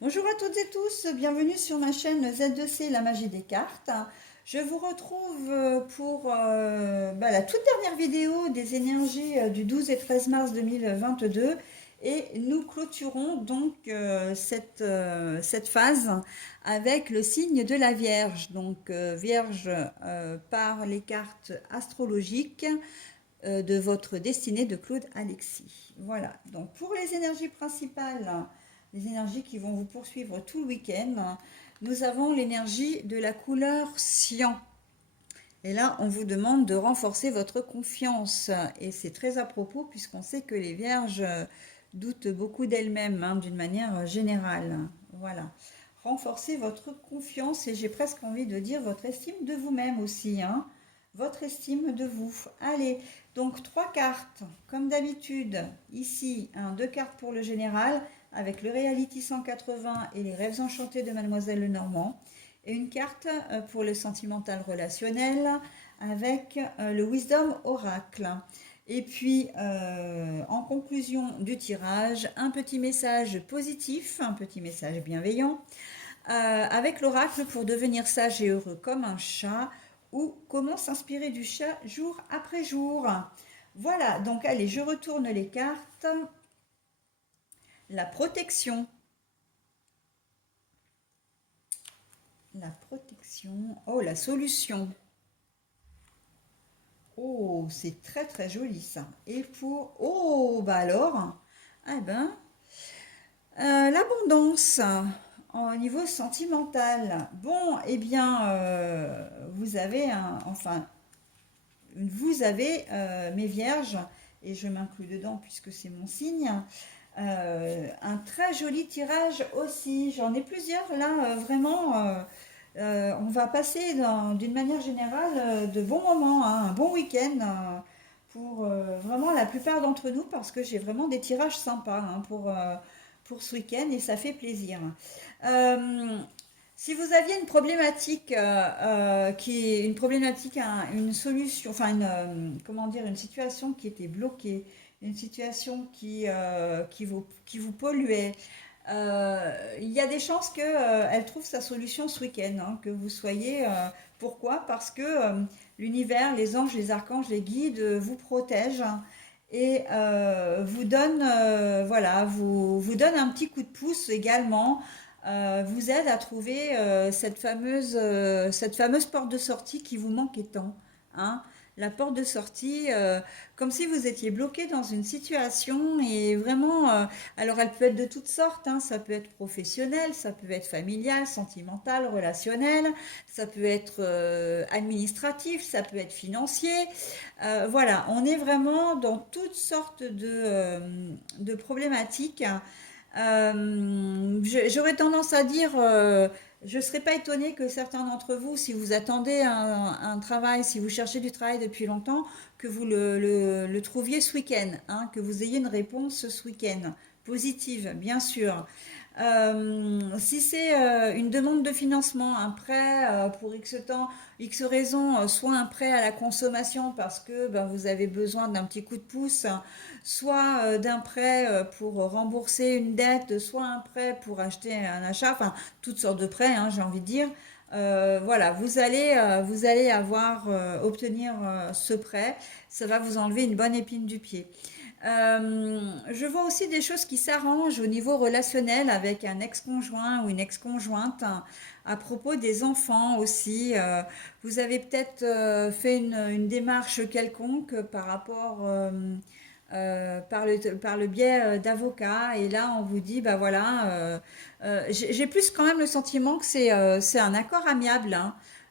Bonjour à toutes et tous, bienvenue sur ma chaîne Z2C, la magie des cartes. Je vous retrouve pour la toute dernière vidéo des énergies du 12 et 13 mars 2022 et nous clôturons donc cette phase avec le signe de la Vierge. Donc Vierge par les cartes astrologiques de votre destinée de Claude Alexis. Voilà, donc pour les énergies principales, les énergies qui vont vous poursuivre tout le week-end, nous avons l'énergie de la couleur cyan. Et là, on vous demande de renforcer votre confiance. Et c'est très à propos puisqu'on sait que les vierges doutent beaucoup d'elles-mêmes d'une manière générale. Voilà. Renforcez votre confiance et j'ai presque envie de dire votre estime de vous-même aussi. Votre estime de vous. Allez, donc trois cartes, comme d'habitude. Ici, deux cartes pour le général avec le Reality 180 et les rêves enchantés de Mademoiselle Lenormand. Et une carte pour le sentimental relationnel avec le Wisdom Oracle. Et puis, en conclusion du tirage, un petit message positif, un petit message bienveillant, avec l'oracle pour devenir sage et heureux comme un chat, ou comment s'inspirer du chat jour après jour. Voilà, donc allez, je retourne les cartes. La protection. La protection. Oh, la solution. Oh, c'est très très joli ça. Et pour... Oh, bah alors, eh ben, l'abondance au niveau sentimental. Bon, eh bien, vous avez vous avez mes vierges, et je m'inclus dedans puisque c'est mon signe, un très joli tirage aussi. J'en ai plusieurs là, vraiment. On va passer d'une manière générale de bons moments, un bon week-end pour vraiment la plupart d'entre nous parce que j'ai vraiment des tirages sympas pour ce week-end et ça fait plaisir. Euh, Si vous aviez une problématique qui est une problématique, une solution, enfin comment dire, une situation qui était bloquée, une situation qui vous polluait, il y a des chances qu'elle trouve sa solution ce week-end, que vous soyez. Pourquoi? Parce que l'univers, les anges, les archanges, les guides vous protègent et vous donnent, voilà, vous donnent un petit coup de pouce également. Vous aide à trouver cette fameuse porte de sortie qui vous manquait tant. Hein. La porte de sortie, comme si vous étiez bloqué dans une situation et vraiment, alors elle peut être de toutes sortes, ça peut être professionnel, ça peut être familial, sentimental, relationnel, ça peut être administratif, ça peut être financier. Voilà, on est vraiment dans toutes sortes de problématiques. J'aurais tendance à dire, je ne serais pas étonnée que certains d'entre vous, si vous attendez un travail, si vous cherchez du travail depuis longtemps, que vous le trouviez ce week-end, que vous ayez une réponse ce week-end, positive, bien sûr. Si c'est une demande de financement, un prêt pour X temps, X raison, soit un prêt à la consommation parce que ben, vous avez besoin d'un petit coup de pouce, soit d'un prêt pour rembourser une dette, soit un prêt pour acheter un achat, enfin toutes sortes de prêts, j'ai envie de dire. Voilà, vous allez obtenir ce prêt, ça va vous enlever une bonne épine du pied. Je vois aussi des choses qui s'arrangent au niveau relationnel avec un ex-conjoint ou une ex-conjointe, à propos des enfants aussi. Vous avez peut-être fait une démarche quelconque par rapport par le biais d'avocats et là on vous dit bah voilà, j'ai plus quand même le sentiment que c'est un accord amiable.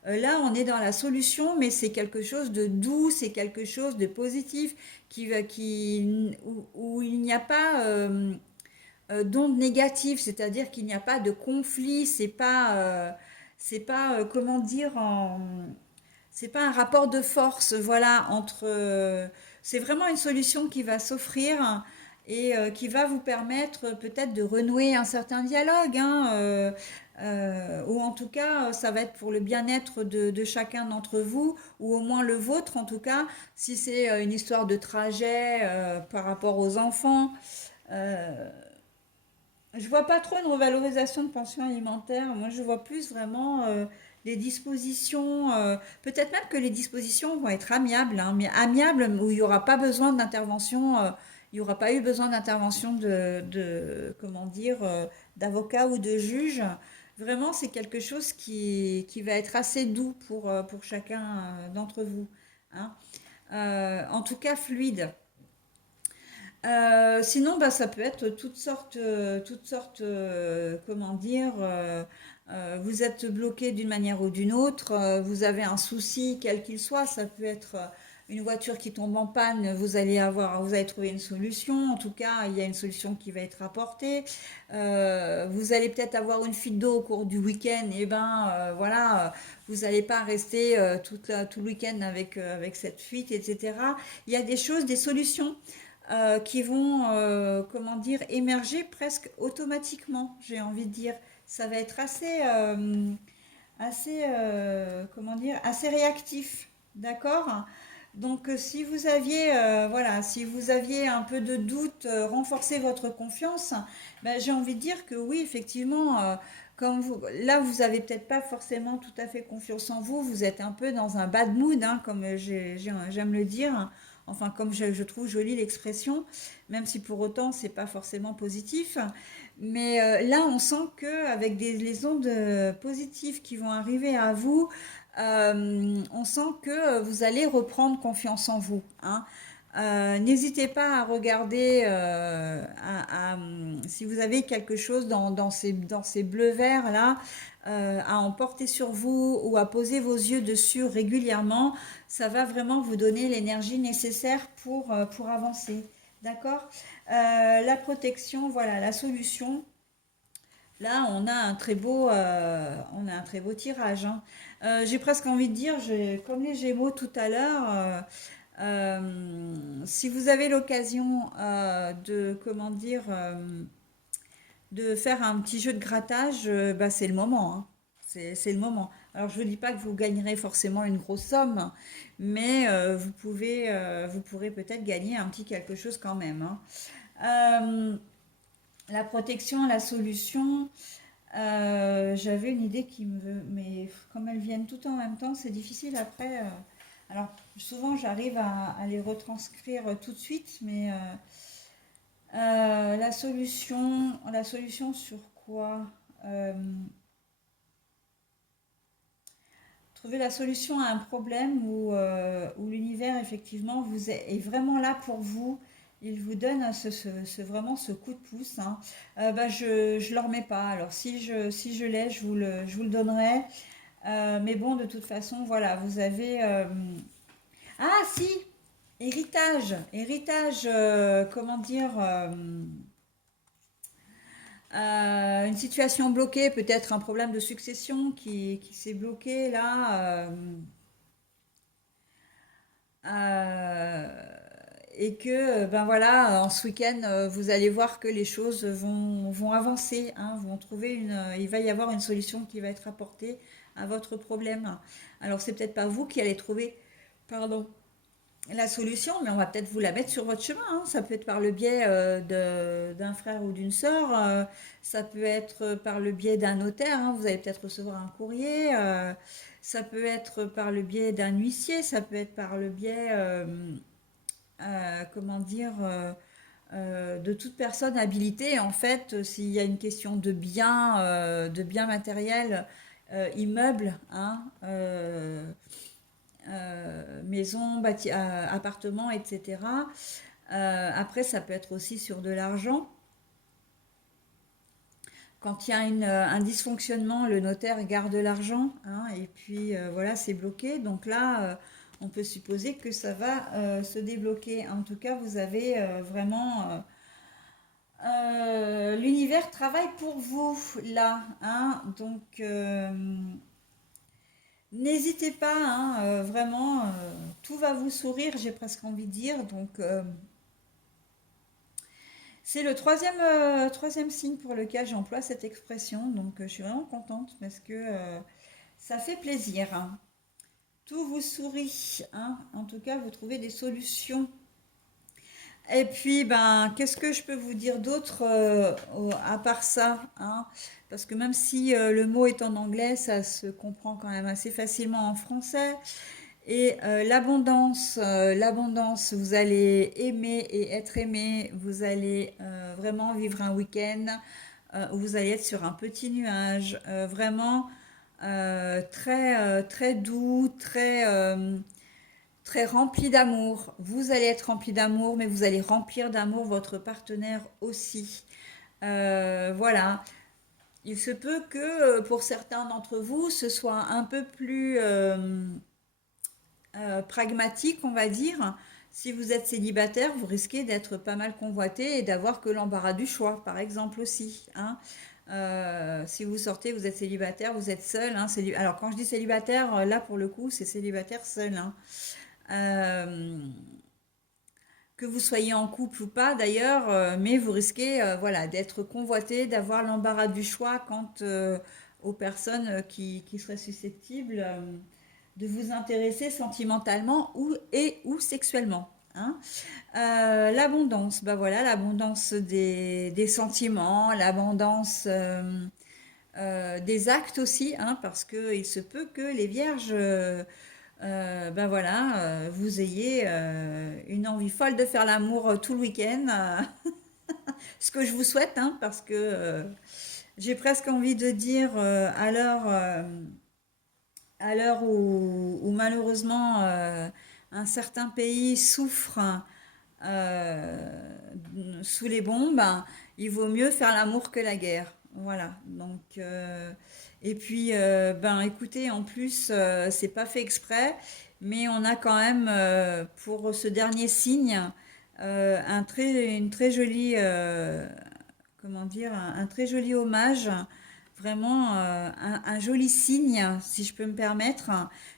Là on est dans la solution mais c'est quelque chose de doux, c'est quelque chose de positif où il n'y a pas d'onde négative, c'est-à-dire qu'il n'y a pas de conflit, c'est pas comment dire, c'est pas un rapport de force, voilà, entre. C'est vraiment une solution qui va s'offrir et qui va vous permettre peut-être de renouer un certain dialogue, ou en tout cas, ça va être pour le bien-être de chacun d'entre vous, ou au moins le vôtre, en tout cas, si c'est une histoire de trajet par rapport aux enfants. euh, Je vois pas trop une revalorisation de pension alimentaire. Moi, je vois plus vraiment des dispositions. Peut-être même que les dispositions vont être amiables, hein, mais amiables où il n'y aura pas besoin d'intervention. Il n'y aura pas eu besoin d'intervention comment dire, d'avocat ou de juge. Vraiment, c'est quelque chose qui va être assez doux pour chacun d'entre vous, hein. En tout cas, fluide. Sinon, bah, ça peut être toutes sortes, comment dire, vous êtes bloqué d'une manière ou d'une autre, vous avez un souci, quel qu'il soit, ça peut être une voiture qui tombe en panne, vous allez trouver une solution, en tout cas, il y a une solution qui va être apportée. Vous allez peut-être avoir une fuite d'eau au cours du week-end, et ben voilà, vous n'allez pas rester tout le week-end avec cette fuite, etc. Il y a des choses, des solutions qui vont, comment dire, émerger presque automatiquement, j'ai envie de dire. Ça va être comment dire, assez réactif, d'accord? Donc, si vous aviez, voilà, si vous aviez un peu de doute, renforcer votre confiance, ben, j'ai envie de dire que oui, effectivement, là, vous avez peut-être pas forcément tout à fait confiance en vous, vous êtes un peu dans un bad mood, hein, comme j'aime le dire. Enfin, comme je trouve jolie l'expression, même si pour autant c'est pas forcément positif. Mais là, on sent que avec les ondes positives qui vont arriver à vous, on sent que vous allez reprendre confiance en vous, hein. N'hésitez pas à regarder si vous avez quelque chose dans ces bleus verts là, à en porter sur vous ou à poser vos yeux dessus régulièrement. Ça va vraiment vous donner l'énergie nécessaire pour avancer. D'accord? La protection, voilà, la solution. Là, on a un très beau tirage, hein. J'ai presque envie de dire, comme les Gémeaux tout à l'heure, si vous avez l'occasion comment dire, de faire un petit jeu de grattage, bah, c'est le moment, hein. C'est le moment. Alors, je ne dis pas que vous gagnerez forcément une grosse somme, mais vous pourrez peut-être gagner un petit quelque chose quand même, hein. Euh, la protection, la solution. J'avais une idée mais comme elles viennent tout en même temps, c'est difficile après. Alors, souvent, j'arrive à les retranscrire tout de suite, mais la solution sur quoi? Euh, Trouver la solution à un problème où l'univers, effectivement, est vraiment là pour vous. Il vous donne vraiment ce coup de pouce, hein. Bah, je ne le remets pas. Alors, si je l'ai, je vous le donnerai. Mais bon, de toute façon, voilà, vous avez... Ah, si! Héritage. Héritage, comment dire... une situation bloquée, peut-être un problème de succession qui s'est bloqué là. Euh, et que, ben voilà, en ce week-end, vous allez voir que les choses vont avancer, hein, il va y avoir une solution qui va être apportée à votre problème. Alors, c'est peut-être pas vous qui allez trouver, pardon, la solution, mais on va peut-être vous la mettre sur votre chemin, hein. Ça peut être par le biais d'un frère ou d'une sœur, ça peut être par le biais d'un notaire, hein. Vous allez peut-être recevoir un courrier, ça peut être par le biais d'un huissier, ça peut être par le biais, comment dire, de toute personne habilitée. En fait, s'il y a une question de biens matériels, immeubles, hein, maison, appartement, etc. Après, ça peut être aussi sur de l'argent. Quand il y a un dysfonctionnement, le notaire garde l'argent, hein, et puis voilà, c'est bloqué. Donc là, on peut supposer que ça va se débloquer. En tout cas, vous avez vraiment... l'univers travaille pour vous, là, hein. Donc, n'hésitez pas, hein, vraiment, tout va vous sourire, j'ai presque envie de dire. Donc, c'est le troisième signe pour lequel j'emploie cette expression. Donc, je suis vraiment contente parce que ça fait plaisir, hein. Tout vous sourit, hein. En tout cas, vous trouvez des solutions. Et puis, ben, qu'est-ce que je peux vous dire d'autre à part ça, hein? Parce que même si le mot est en anglais, ça se comprend quand même assez facilement en français. Et l'abondance, vous allez aimer et être aimé. Vous allez vraiment vivre un week-end où vous allez être sur un petit nuage, vraiment très doux, très rempli d'amour. Vous allez être rempli d'amour, mais vous allez remplir d'amour votre partenaire aussi. Voilà. Il se peut que pour certains d'entre vous, ce soit un peu plus pragmatique, on va dire. Si vous êtes célibataire, vous risquez d'être pas mal convoité et d'avoir que l'embarras du choix, par exemple aussi, hein. Si vous sortez, vous êtes célibataire, vous êtes seul, hein, alors quand je dis célibataire, là pour le coup, c'est célibataire seul, hein. Euh, que vous soyez en couple ou pas d'ailleurs, mais vous risquez voilà, d'être convoité, d'avoir l'embarras du choix quant aux personnes qui seraient susceptibles de vous intéresser sentimentalement ou sexuellement, hein. L'abondance, bah voilà, l'abondance des sentiments, l'abondance des actes aussi, hein, parce qu'il se peut que les vierges ben voilà, vous ayez une envie folle de faire l'amour tout le week-end, ce que je vous souhaite, hein, parce que j'ai presque envie de dire à l'heure où malheureusement un certain pays souffre euh, sous les bombes, il vaut mieux faire l'amour que la guerre. Voilà. Donc, et puis, ben, écoutez, en plus, c'est pas fait exprès, mais on a quand même pour ce dernier signe une très jolie, comment dire, un très joli hommage, vraiment un joli signe, si je peux me permettre,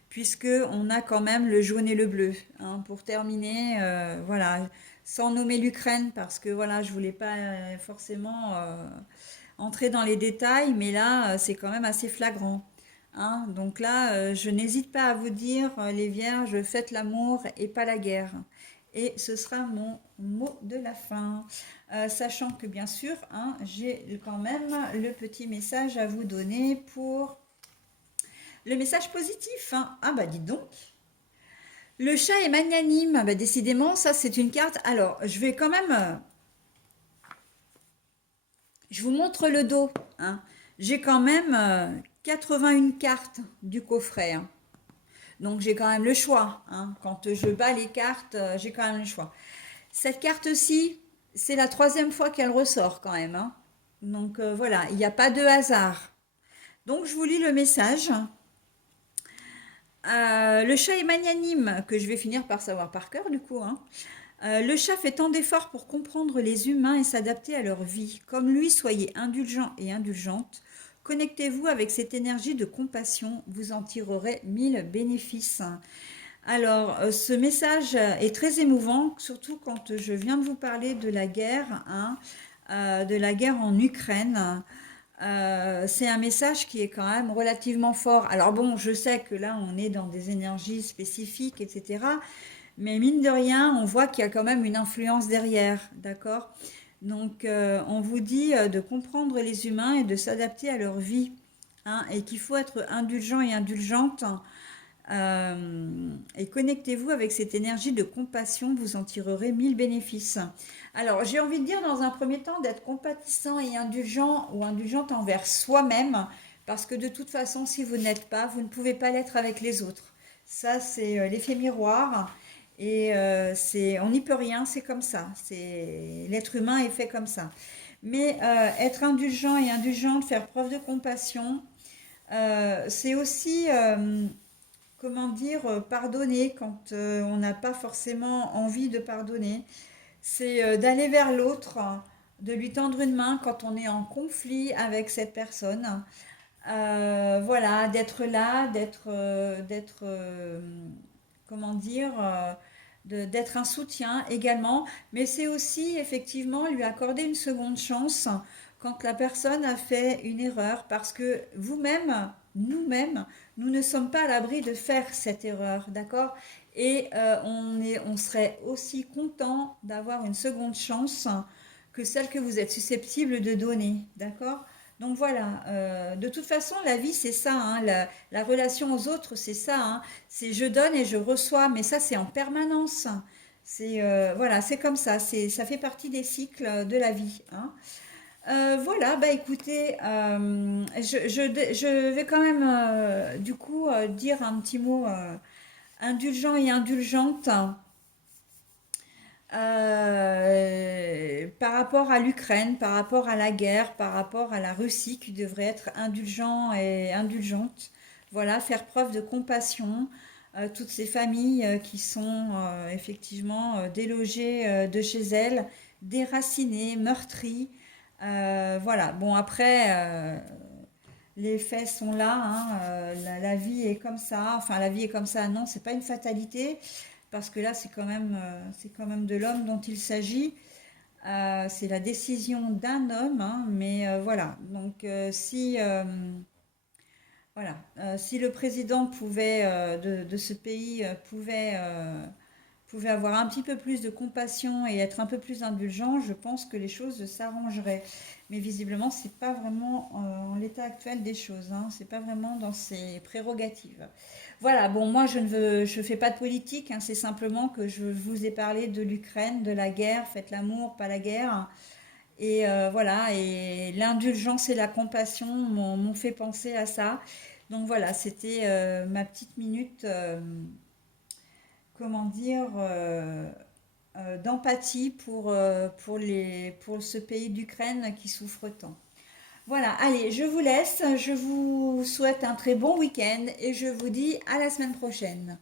puisque on a quand même le jaune et le bleu, hein, pour terminer, voilà, sans nommer l'Ukraine, parce que voilà, je voulais pas forcément entrer dans les détails, mais là, c'est quand même assez flagrant, hein. Donc là, je n'hésite pas à vous dire, les vierges, faites l'amour et pas la guerre. Et ce sera mon mot de la fin. Sachant que bien sûr, hein, j'ai quand même le petit message à vous donner pour le message positif, hein. Ah bah dites donc. Le chat est magnanime. Ah bah décidément, ça c'est une carte. Alors, je vais quand même... je vous montre le dos, hein. J'ai quand même 81 cartes du coffret, hein. Donc j'ai quand même le choix, hein. Quand je bats les cartes, j'ai quand même le choix. Cette carte-ci, c'est la troisième fois qu'elle ressort quand même, hein. Donc voilà, il n'y a pas de hasard. Donc je vous lis le message. Le chat est magnanime, que je vais finir par savoir par cœur du coup, hein. Le chat fait tant d'efforts pour comprendre les humains et s'adapter à leur vie. Comme lui, soyez indulgents et indulgentes. Connectez-vous avec cette énergie de compassion, vous en tirerez 1000 bénéfices. Alors, ce message est très émouvant, surtout quand je viens de vous parler de la guerre, hein, de la guerre en Ukraine. C'est un message qui est quand même relativement fort. Alors bon, je sais que là, on est dans des énergies spécifiques, etc. Mais mine de rien, on voit qu'il y a quand même une influence derrière, d'accord? Donc, on vous dit de comprendre les humains et de s'adapter à leur vie, hein, et qu'il faut être indulgent et indulgente. Et connectez-vous avec cette énergie de compassion, vous en tirerez 1000 bénéfices. Alors, j'ai envie de dire dans un premier temps d'être compatissant et indulgent ou indulgente envers soi-même, parce que de toute façon, si vous n'êtes pas, vous ne pouvez pas l'être avec les autres. Ça, c'est l'effet miroir. Et on n'y peut rien, c'est comme ça. L'être humain est fait comme ça. Mais être indulgent et indulgente, faire preuve de compassion, c'est aussi comment dire, pardonner quand on n'a pas forcément envie de pardonner. C'est d'aller vers l'autre, de lui tendre une main quand on est en conflit avec cette personne. Voilà, d'être là, comment dire, d'être un soutien également. Mais c'est aussi effectivement lui accorder une seconde chance quand la personne a fait une erreur, parce que vous-même, nous-mêmes, nous ne sommes pas à l'abri de faire cette erreur, d'accord? et on serait aussi content d'avoir une seconde chance que celle que vous êtes susceptible de donner, d'accord? Donc voilà, de toute façon, la vie, c'est ça, hein, la relation aux autres, c'est ça, hein, c'est je donne et je reçois, mais ça, c'est en permanence. C'est voilà, c'est comme ça, ça fait partie des cycles de la vie, hein. Voilà, bah écoutez, je vais quand même du coup dire un petit mot indulgent et indulgente par rapport à l'Ukraine, par rapport à la guerre, par rapport à la Russie qui devrait être indulgent et indulgente. Voilà, faire preuve de compassion. Toutes ces familles qui sont effectivement délogées de chez elles, déracinées, meurtries. Voilà, bon après, les faits sont là, hein, la vie est comme ça, enfin la vie est comme ça, non, c'est pas une fatalité, parce que là c'est quand même de l'homme dont il s'agit. C'est la décision d'un homme, hein, mais voilà. Donc voilà, si le président pouvait de ce pays pouvait avoir un petit peu plus de compassion et être un peu plus indulgent, je pense que les choses s'arrangeraient. Mais visiblement, c'est pas vraiment en l'état actuel des choses, hein, c'est pas vraiment dans ses prérogatives. Voilà, bon, moi je fais pas de politique, hein, c'est simplement que je vous ai parlé de l'Ukraine, de la guerre, faites l'amour, pas la guerre. Et voilà, et l'indulgence et la compassion m'ont fait penser à ça. Donc voilà, c'était ma petite minute, comment dire, d'empathie pour ce pays d'Ukraine qui souffre tant. Voilà, allez, je vous laisse, je vous souhaite un très bon week-end et je vous dis à la semaine prochaine.